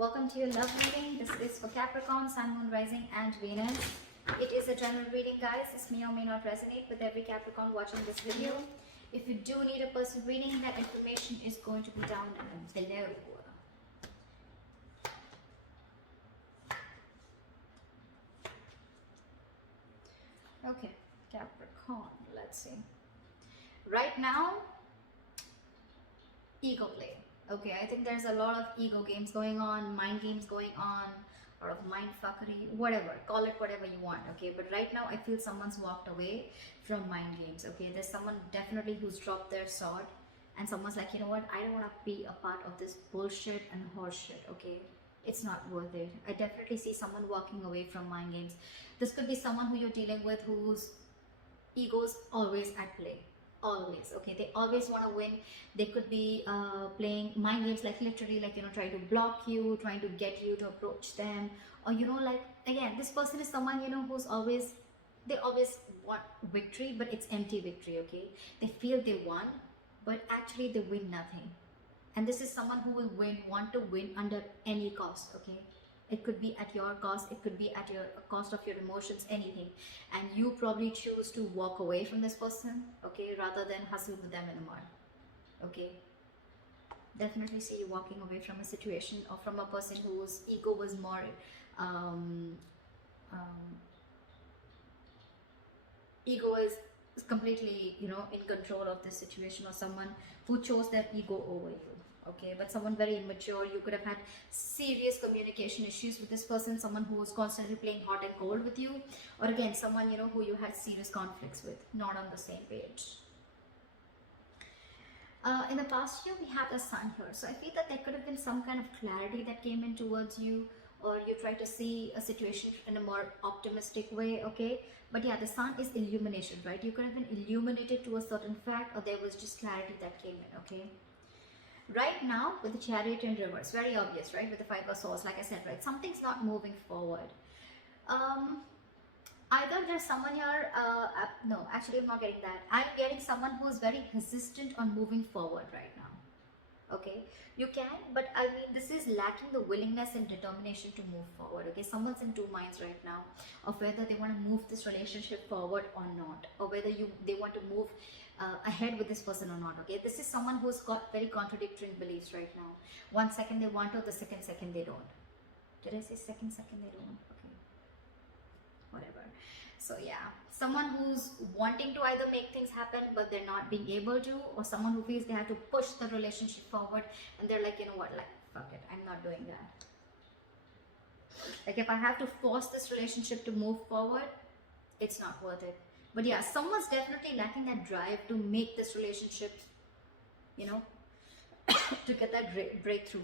Welcome to your love reading. This is for Capricorn, Sun, Moon, Rising and Venus. It is a general reading, guys. This may or may not resonate with every Capricorn watching this video. If you do need a personal reading, that information is going to be down below. Okay, Capricorn, let's see. Right now, ego play. Okay, I think there's a lot of ego games going on, mind games going on, a lot of mind fuckery, whatever, call it whatever you want. Okay, but right now I feel someone's walked away from mind games. Okay, there's someone definitely who's dropped their sword, and someone's like, you know what, I don't want to be a part of this bullshit and horseshit. Okay, it's not worth it. I definitely see someone walking away from mind games. This could be someone who you're dealing with whose ego's always at play. Always. Okay, they always want to win. They could be playing mind games, like literally, like, you know, trying to block you, trying to get you to approach them, or, you know, like, again, this person is someone, you know, who's always, they always want victory, but it's empty victory. Okay, they feel they won, but actually they win nothing. And this is someone who will want to win under any cost. Okay, it could be at your cost, it could be at your cost of your emotions, anything. And you probably choose to walk away from this person, okay, rather than hustle with them in the mud. Okay, definitely see you walking away from a situation or from a person whose ego was more ego is completely, you know, in control of this situation, or someone who chose their ego over you. Okay, but someone very immature. You could have had serious communication issues with this person, someone who was constantly playing hot and cold with you, or again, someone, you know, who you had serious conflicts with, not on the same page. In the past year, we have the Sun here, so I feel that there could have been some kind of clarity that came in towards you, or you try to see a situation in a more optimistic way. Okay, but yeah, the Sun is illumination, right? You could have been illuminated to a certain fact, or there was just clarity that came in. Okay, right now with the Chariot in reverse, very obvious, right? With the Five of Swords, like I said, right, something's not moving forward. Either there's someone here, no, actually I'm not getting that. I'm getting someone who is very hesitant on moving forward right now. Okay, you can, but I mean, this is lacking the willingness and determination to move forward. Okay, someone's in two minds right now of whether they want to move this relationship forward or not, or whether they want to move ahead with this person or not. Okay, this is someone who's got very contradictory beliefs right now. 1 second they want to, the second they don't. Did I say second they don't? Okay, whatever. So yeah, someone who's wanting to either make things happen but they're not being able to, or someone who feels they have to push the relationship forward and they're like, you know what, like, fuck it, I'm not doing that. Like, if I have to force this relationship to move forward, it's not worth it. But yeah, someone's definitely lacking that drive to make this relationship, you know, to get that breakthrough.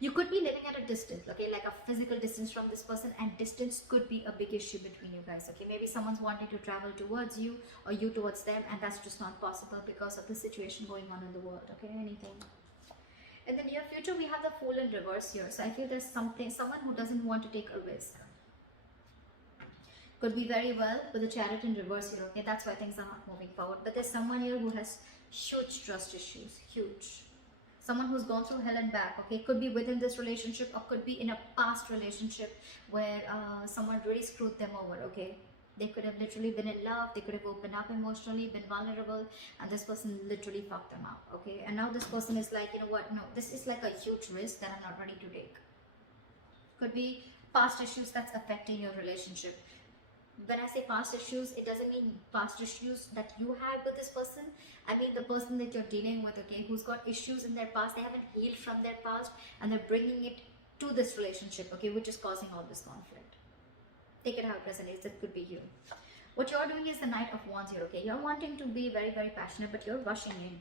You could be living at a distance, okay, like a physical distance from this person, and distance could be a big issue between you guys. Okay, maybe someone's wanting to travel towards you or you towards them, and that's just not possible because of the situation going on in the world. Okay, anything. In the near future, we have the Fool in reverse here. So I feel there's someone who doesn't want to take a risk. Could be very well with the Chariot in reverse here. Okay, that's why things are not moving forward. But there's someone here who has huge trust issues, huge. Someone who's gone through hell and back. Okay, could be within this relationship, or could be in a past relationship where someone really screwed them over. Okay, they could have literally been in love, they could have opened up emotionally, been vulnerable, and this person literally fucked them up. Okay, and now this person is like, you know what, no, this is like a huge risk that I'm not ready to take. Could be past issues that's affecting your relationship. When I say past issues, it doesn't mean past issues that you had with this person. I mean the person that you're dealing with, okay, who's got issues in their past. They haven't healed from their past, and they're bringing it to this relationship, okay, which is causing all this conflict. Take it how it resonates. That could be you. What you're doing is the Knight of Wands here, okay. You're wanting to be very, very passionate, but you're rushing in.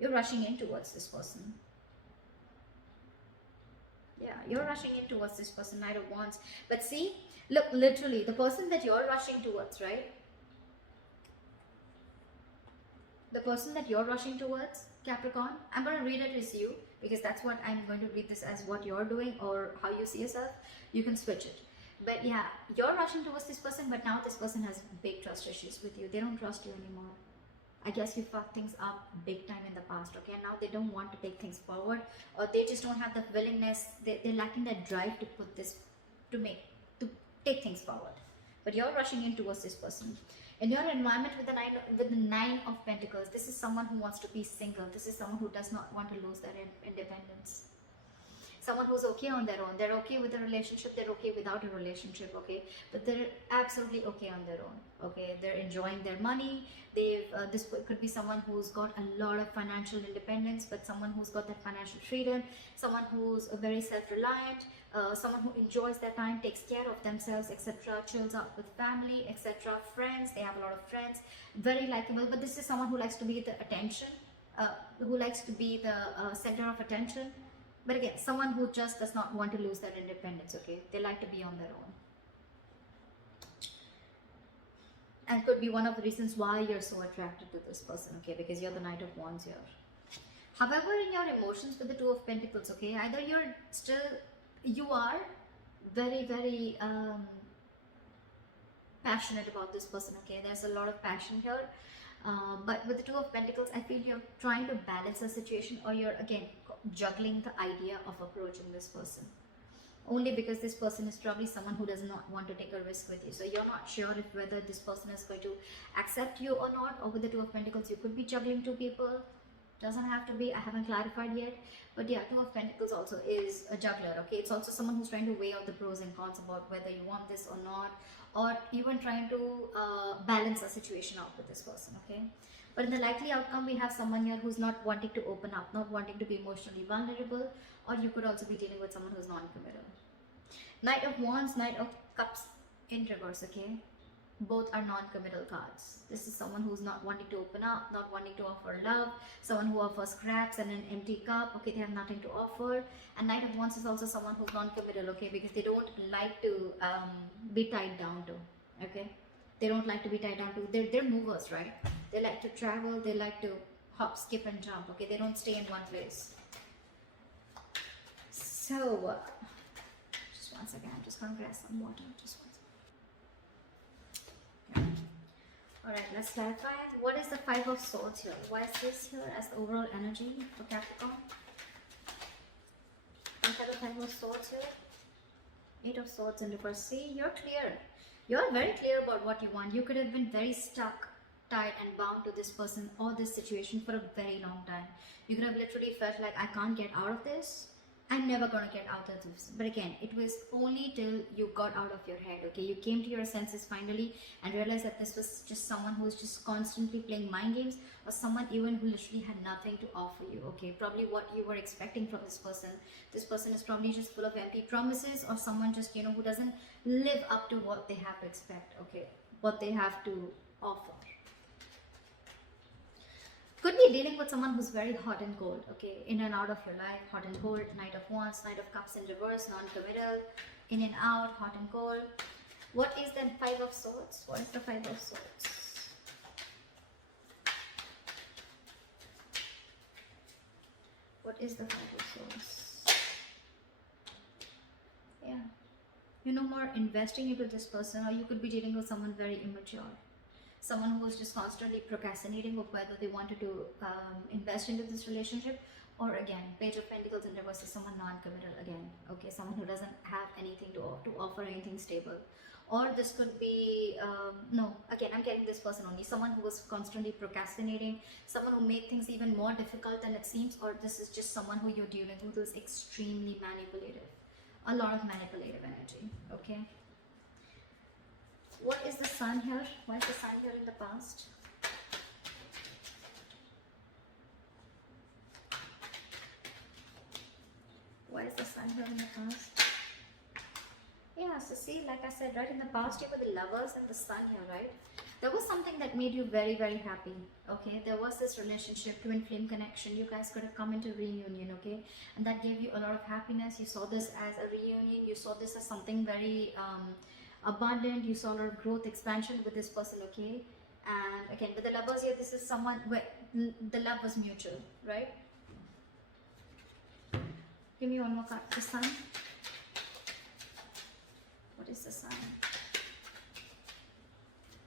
You're rushing in towards this person. Yeah, you're rushing in towards this person, Knight of Wands. But see, look, literally, the person that you're rushing towards, right? The person that you're rushing towards, Capricorn, I'm going to read it as you, because that's what I'm going to read this as, what you're doing or how you see yourself. You can switch it. But yeah, you're rushing towards this person, but now this person has big trust issues with you. They don't trust you anymore. I guess you fucked things up big time in the past, okay? And now they don't want to take things forward, or they just don't have the willingness, they're lacking that drive to put this, to take things forward. But you're rushing in towards this person. In your environment with the Nine of Pentacles, this is someone who wants to be single. This is someone who does not want to lose their independence. Someone who's okay on their own. They're okay with a relationship, they're okay without a relationship, okay? But they're absolutely okay on their own, okay? They're enjoying their money. This could be someone who's got a lot of financial independence, but someone who's got that financial freedom, someone who's very self-reliant, someone who enjoys their time, takes care of themselves, etc., chills out with family, etc., friends. They have a lot of friends, very likable. But this is someone who likes to be the attention, who likes to be the center of attention. But again, someone who just does not want to lose their independence, okay? They like to be on their own. And could be one of the reasons why you're so attracted to this person, okay? Because you're the Knight of Wands here. However, in your emotions with the Two of Pentacles, okay? Either you are very, very passionate about this person, okay? There's a lot of passion here. But with the Two of Pentacles, I feel you're trying to balance the situation, or you're again juggling the idea of approaching this person. Only because this person is probably someone who does not want to take a risk with you. So you're not sure if whether this person is going to accept you or not. Or with the Two of Pentacles, you could be juggling two people. Doesn't have to be, I haven't clarified yet. But yeah, Two of Pentacles also is a juggler, okay? It's also someone who's trying to weigh out the pros and cons about whether you want this or not, or even trying to balance the situation out with this person, okay? But in the likely outcome, we have someone here who's not wanting to open up, not wanting to be emotionally vulnerable, or you could also be dealing with someone who's non-committal. Knight of Wands, Knight of Cups in reverse, okay? Both are non-committal cards. This is someone who's not wanting to open up, not wanting to offer love, someone who offers scraps and an empty cup, okay? They have nothing to offer. And Knight of Wands is also someone who's non-committal, okay? Because they don't like to be tied down to, okay? They don't like to be tied down to, they're movers, right? They like to travel, they like to hop, skip and jump, okay? They don't stay in one place. So, just one second, I'm just gonna grab some water, just one second. Alright, let's clarify. What is the Five of Swords here? Why is this here as the overall energy for Capricorn? What are the Five of Swords here? Eight of Swords in reverse. See, you're clear. You're very clear about what you want. You could have been very stuck, tied and bound to this person or this situation for a very long time. You could have literally felt like, I can't get out of this. I'm never gonna get out of this. But again, it was only till you got out of your head, okay? You came to your senses finally and realized that this was just someone who was just constantly playing mind games, or someone even who literally had nothing to offer you, okay? Probably what you were expecting from this person. This person is probably just full of empty promises, or someone just, you know, who doesn't live up to what they have to expect, okay? What they have to offer. Could be dealing with someone who's very hot and cold, okay? In and out of your life, hot and cold, Knight of Wands, Knight of Cups in reverse, non-committal, in and out, hot and cold. What is the Five of Swords? What is the Five of Swords? What is the Five of Swords? Yeah. You're no more investing into this person, or you could be dealing with someone very immature. Someone who is just constantly procrastinating of whether they wanted to invest into this relationship, or again, Page of Pentacles in reverse is someone non-committal again, okay? Someone who doesn't have anything to offer, anything stable. Or this could be, no, again, I'm getting this person only, someone who was constantly procrastinating, someone who made things even more difficult than it seems, or this is just someone who you're dealing with who is extremely manipulative. A lot of manipulative energy, okay? What is the Sun here? Why is the Sun here in the past? Why is the Sun here in the past? Yeah, so see, like I said, right, in the past you were the Lovers and the Sun here, right? There was something that made you very, very happy, okay? There was this relationship, twin flame connection. You guys could have come into reunion, okay? And that gave you a lot of happiness. You saw this as a reunion. You saw this as something very abundant. You saw a lot of growth, expansion with this person, okay? And again, with the Lovers here, this is someone where the love was mutual, right? Give me one more card. The Sun. What is the Sun?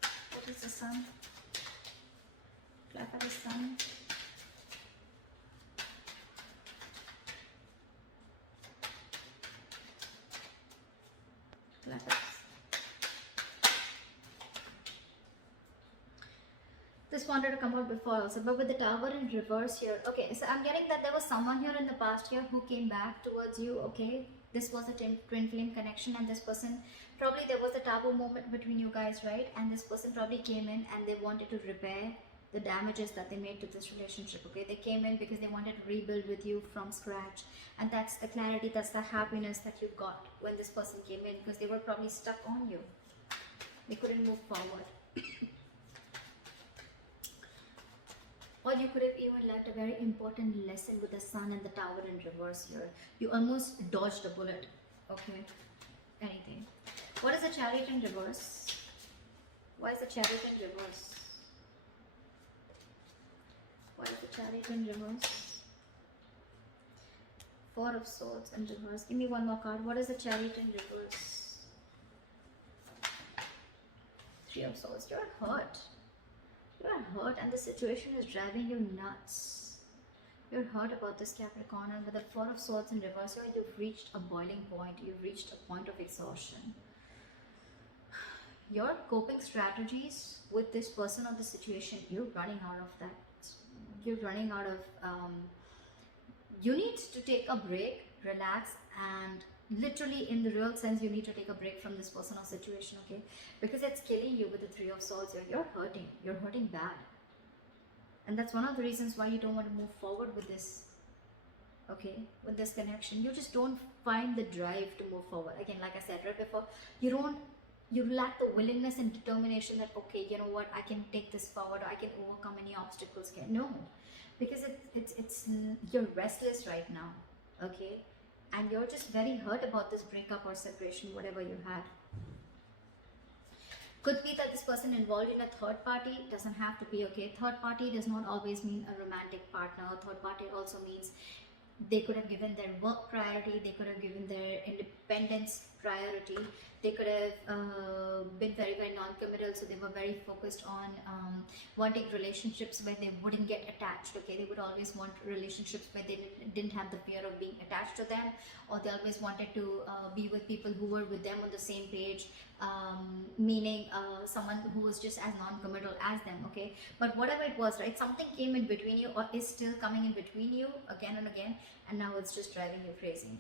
What is the Sun? Clarify the sun. Clutters. This wanted to come out before also, but with the tower in reverse here. Okay, so I'm getting that there was someone here in the past here who came back towards you, okay? This was a twin flame connection, and this person, probably there was a tower moment between you guys, right? And this person probably came in and they wanted to repair the damages that they made to this relationship, okay? They came in because they wanted to rebuild with you from scratch, and that's the clarity, that's the happiness that you got when this person came in, because they were probably stuck on you. They couldn't move forward. Or you could have even learned a very important lesson with the sun and the tower in reverse here. You almost dodged a bullet. Okay. Anything. What is the chariot in reverse? Why is the chariot in reverse? Why is the chariot in reverse? Four of Swords in reverse. Give me one more card. What is the chariot in reverse? Three of Swords. You're hurt. You're hurt and the situation is driving you nuts. You're hurt about this, Capricorn, and with the Four of Swords in reverse, you've reached a boiling point. You've reached a point of exhaustion. Your coping strategies with this person or the situation, you're running out of that. You're running out of... you need to take a break, relax, and literally in the real sense, you need to take a break from this person or situation, okay? Because it's killing you with the Three of Swords here. You're hurting. You're hurting bad. And that's one of the reasons why you don't want to move forward with this, okay? With this connection. You just don't find the drive to move forward. Again, like I said right before, you lack the willingness and determination that, okay, you know what, I can take this forward, or I can overcome any obstacles. No, because you're restless right now, okay? And you're just very hurt about this breakup or separation, whatever you had. Could be that this person involved in a third party. Doesn't have to be, okay? Third party does not always mean a romantic partner. Third party also means they could have given their work priority. They could have given their independence priority. They could have been very, very non-committal. So they were very focused on wanting relationships where they wouldn't get attached. Okay, they would always want relationships where they didn't have the fear of being attached to them, or they always wanted to be with people who were with them on the same page, meaning someone who was just as non-committal as them. Okay, but whatever it was, right, something came in between you, or is still coming in between you again and again, and now it's just driving you crazy.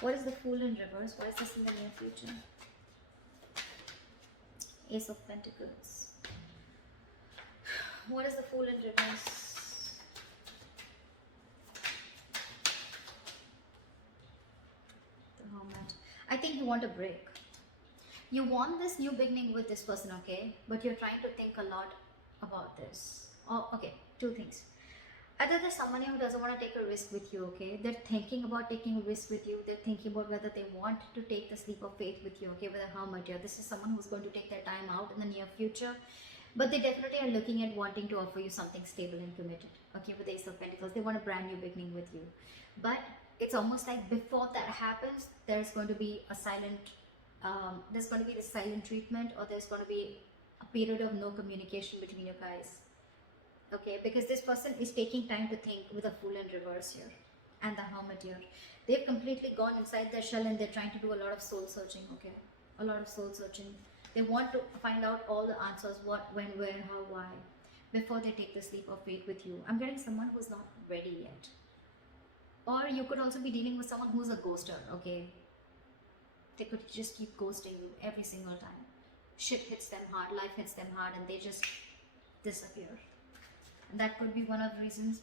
What is the Fool in reverse? Why is this in the near future? Ace of Pentacles. What is the Fool in reverse? The Hermit. I think you want a break. You want this new beginning with this person, okay? But you're trying to think a lot about this. Oh, okay, two things. Either there's someone who doesn't want to take a risk with you, okay? They're thinking about taking a risk with you. They're thinking about whether they want to take the leap of faith with you, okay? With a Hermit here. This is someone who's going to take their time out in the near future. But they definitely are looking at wanting to offer you something stable and committed, okay? With the Ace of Pentacles. They want a brand new beginning with you. But it's almost like before that happens, there's going to be a silent... there's going to be the silent treatment, or there's going to be a period of no communication between you guys. Okay, because this person is taking time to think with a Fool in reverse here and the Hermit here. They've completely gone inside their shell and they're trying to do a lot of soul searching, okay? A lot of soul searching. They want to find out all the answers, what, when, where, how, why, before they take this leap of faith with you. I'm getting someone who's not ready yet. Or you could also be dealing with someone who's a ghoster, okay? They could just keep ghosting you every single time. Shit hits them hard, life hits them hard, and they just disappear. That could be one of the reasons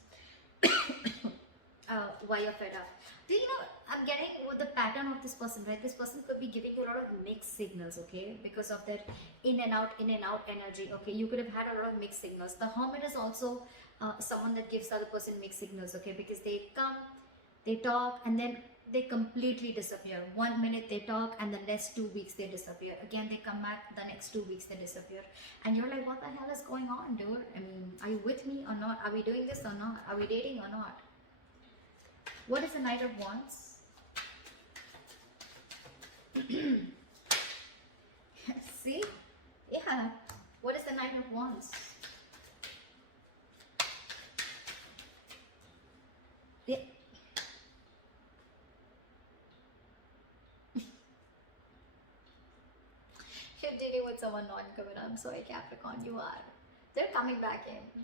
why you're fed up. You know, I'm getting with the pattern of this person, right? This person could be giving you a lot of mixed signals, okay? Because of that in and out energy, okay? You could have had a lot of mixed signals. The Hermit is also someone that gives the other person mixed signals, okay? Because they come, they talk, and then they completely disappear. 1 minute they talk, and the next 2 weeks they disappear. Again, they come back, the next 2 weeks they disappear. And you're like, what the hell is going on, dude? I mean, are you with me or not? Are we doing this or not? Are we dating or not? What is the Knight of Wands? See? Yeah. What is the Nine of Wands? Yeah. You're dealing with someone non-committal. I'm sorry, Capricorn, you are. They're coming back in.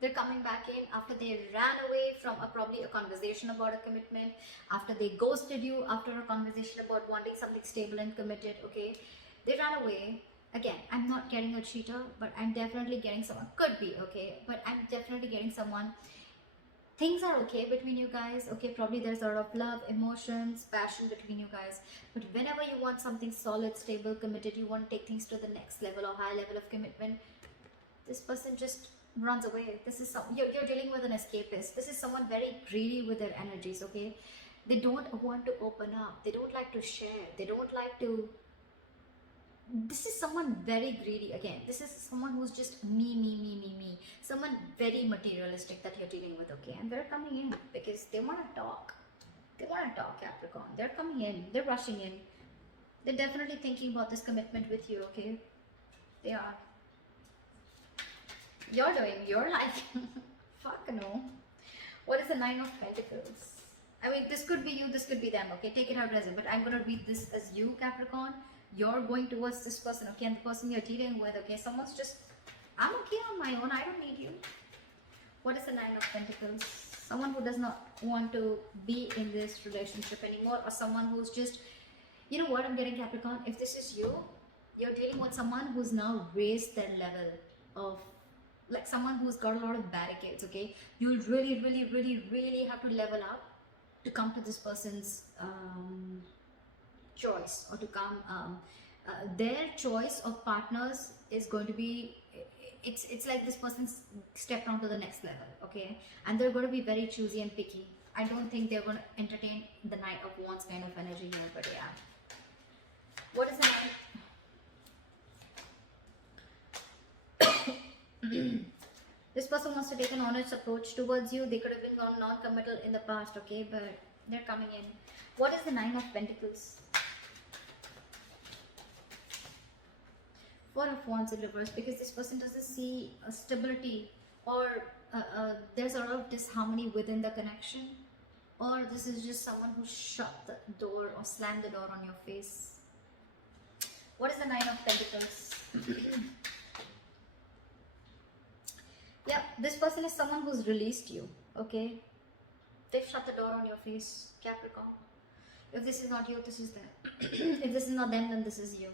They're coming back in after they ran away from probably a conversation about a commitment, after they ghosted you, after a conversation about wanting something stable and committed, okay? They ran away. Again, I'm not getting a cheater, but I'm definitely getting someone. Could be, okay? But I'm definitely getting someone. Things are okay between you guys, okay? Probably there's a lot of love, emotions, passion between you guys. But whenever you want something solid, stable, committed, you want to take things to the next level or high level of commitment, this person just runs away. This is you're dealing with an escapist. This is someone very greedy with their energies, okay? They don't want to open up. They don't like to share. They don't like to. This is someone very greedy. Again, this is someone who's just me. Someone very materialistic that you're dealing with, okay? And they're coming in because they want to talk. They want to talk, Capricorn. They're coming in. They're rushing in. They're definitely thinking about this commitment with you, okay? They are. You're doing your life. Fuck no. What is the Nine of Pentacles? I mean, this could be you, this could be them, okay? Take it how it is. But I'm going to read this as you, Capricorn. You're going towards this person, okay? And the person you're dealing with, okay? Someone's just, I'm okay on my own. I don't need you. What is the Nine of Pentacles? Someone who does not want to be in this relationship anymore, or someone who's just, you know what I'm getting, Capricorn? If this is you, you're dealing with someone who's now raised their level of, like someone who's got a lot of barricades, okay? You'll really have to level up to come to this person's choice, or to come their choice of partners is going to be, it's like this person's stepped on to the next level, okay? And they're going to be very choosy and picky. I don't think they're going to entertain the Knight of Wands kind of energy here, but yeah. What is the Knight? This person wants to take an honest approach towards you. They could have been non-committal in the past, okay? But they're coming in. What is the Nine of Pentacles? Four of Wands in reverse, because this person doesn't see a stability, or there's a lot of disharmony within the connection, or this is just someone who shut the door or slammed the door on your face. What is the Nine of Pentacles? Yeah, this person is someone who's released you, okay? They've shut the door on your face, Capricorn. If this is not you, this is them. If this is not them, then this is you.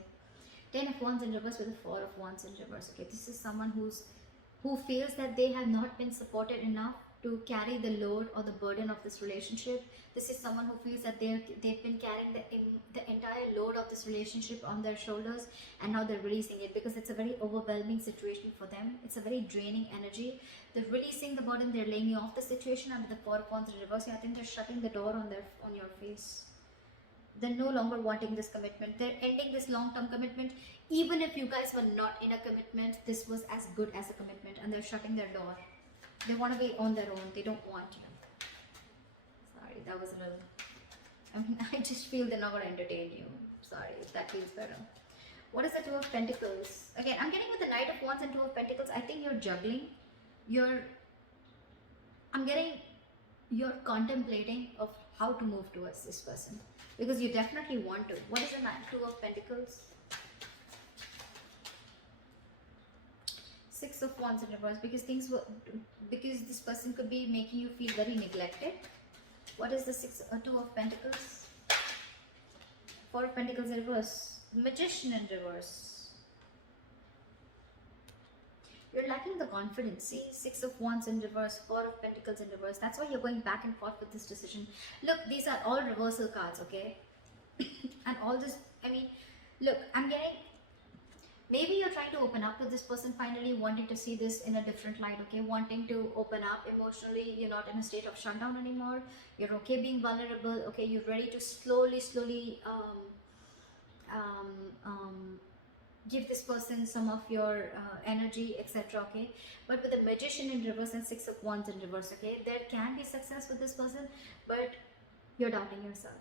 10 of Wands in reverse with the 4 of Wands in reverse, okay? This is someone who feels that they have not been supported enough to carry the load or the burden of this relationship. This is someone who feels that they've been carrying the entire load of this relationship on their shoulders, and now they're releasing it because it's a very overwhelming situation for them. It's a very draining energy. They're releasing the burden, they're laying off the situation, and with the 4 of Wands in reverse, I think they're shutting the door on your face. They're no longer wanting this commitment. They're ending this long-term commitment. Even if you guys were not in a commitment, this was as good as a commitment, and they're shutting their door. They want to be on their own. They don't want you. Sorry, that was a little... I mean, I just feel they're not going to entertain you. Sorry, if that feels better. What is the Two of Pentacles? Again, I'm getting with the Knight of Wands and Two of Pentacles. I think you're juggling. I'm getting... You're contemplating of how to move towards this person, because you definitely want to. What is the Two of Pentacles? 6 of Wands in reverse, because this person could be making you feel very neglected. What is the Two of Pentacles? 4 of Pentacles in reverse. Magician in reverse. You're lacking the confidence. See, 6 of Wands in reverse, 4 of Pentacles in reverse. That's why you're going back and forth with this decision. Look, these are all reversal cards, okay? And all this, I mean, look, I'm getting... Maybe you're trying to open up to this person finally, wanting to see this in a different light, okay? Wanting to open up emotionally. You're not in a state of shutdown anymore. You're okay being vulnerable, okay? You're ready to slowly give this person some of your energy, etc., okay? But with the Magician in reverse and 6 of Wands in reverse, okay? There can be success with this person, but you're doubting yourself.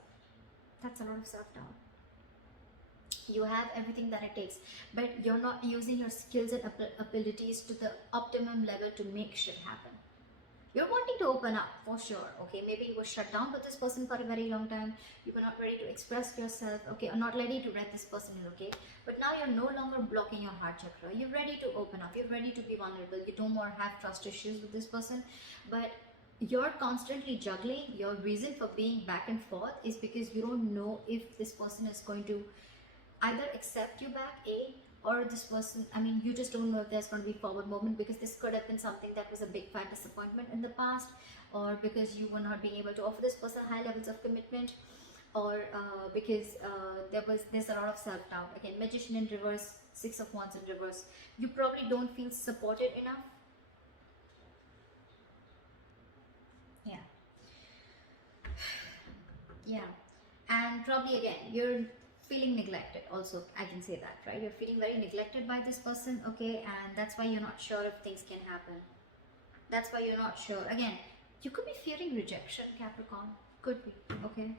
That's a lot of self-doubt. You have everything that it takes, but you're not using your skills and abilities to the optimum level to make shit happen. You're wanting to open up for sure, okay? Maybe you were shut down with this person for a very long time. You were not ready to express yourself, okay? Or not ready to let this person in, okay? But now you're no longer blocking your heart chakra. You're ready to open up. You're ready to be vulnerable. You don't more have trust issues with this person. But you're constantly juggling. Your reason for being back and forth is because you don't know if this person is going to either accept you back, or this person, I mean, you just don't know if there's going to be forward movement, because this could have been something that was a big fat disappointment in the past, or because you were not being able to offer this person high levels of commitment, or because there's a lot of self-doubt. Again, Magician in reverse, Six of Wands in reverse. You probably don't feel supported enough. Yeah, and probably again you're feeling neglected also. I can say that, right? You're feeling very neglected by this person, okay? And that's why you're not sure if things can happen. That's why you're not sure. Again, you could be fearing rejection, Capricorn. Could be, okay?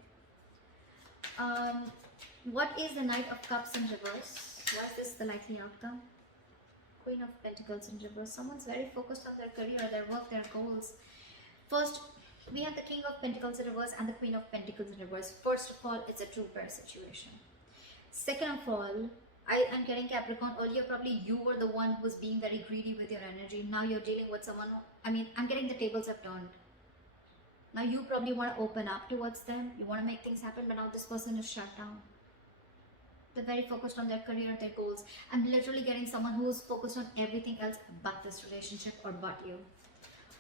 What is the Knight of Cups in reverse? Why is this the likely outcome? Queen of Pentacles in reverse. Someone's very focused on their career, their work, their goals. First, we have the King of Pentacles in reverse and the Queen of Pentacles in reverse. First of all, it's a true pair situation. Second of all, I am getting Capricorn. Earlier, probably you were the one who was being very greedy with your energy. Now you're dealing with someone who, I mean, I'm getting the tables have turned. Now you probably want to open up towards them. You want to make things happen, but now this person is shut down. They're very focused on their career, their goals. I'm literally getting someone who is focused on everything else but this relationship or but you.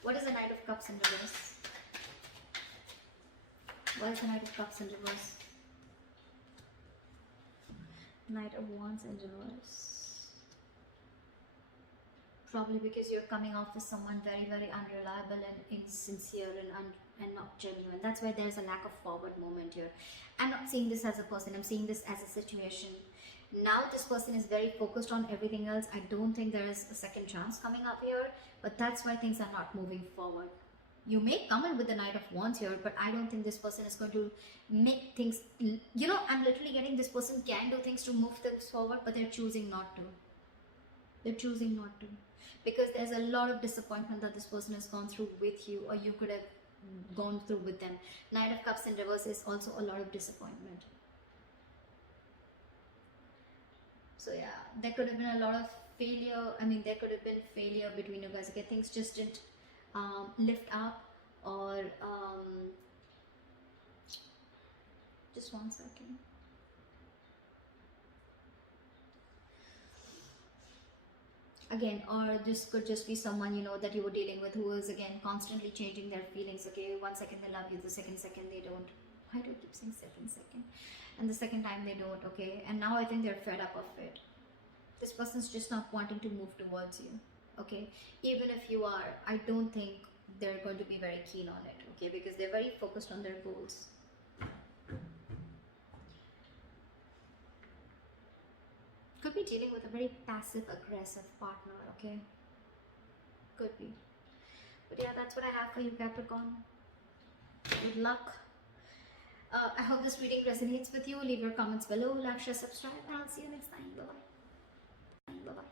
What is the Knight of Cups in reverse? Why is the Knight of Cups in reverse? Knight of Wands in reverse. Probably because you're coming off as someone very, very unreliable and insincere and not genuine. That's why there's a lack of forward movement here. I'm not seeing this as a person. I'm seeing this as a situation. Now this person is very focused on everything else. I don't think there is a second chance coming up here. But that's why things are not moving forward. You may come in with the Knight of Wands here, but I don't think this person is going to make things, you know, I'm literally getting this person can do things to move things forward, but they're choosing not to. They're choosing not to. Because there's a lot of disappointment that this person has gone through with you, or you could have gone through with them. Knight of Cups in reverse is also a lot of disappointment. So yeah, there could have been a lot of failure. I mean, there could have been failure between you guys. Okay, things just didn't lift up, or just one second. Again, or this could just be someone, you know, that you were dealing with who is again constantly changing their feelings. Okay, 1 second they love you, the second they don't. Why do I keep saying second? And the second time they don't, okay? And now I think they're fed up of it. This person's just not wanting to move towards you, okay? Even if you are, I don't think they're going to be very keen on it, okay? Because they're very focused on their goals. Could be dealing with a very passive aggressive partner, okay? Could be. But yeah, that's what I have for you, Capricorn. Good luck. I hope this reading resonates with you. Leave your comments below, like, share, subscribe, and I'll see you next time. Bye-bye. Bye-bye.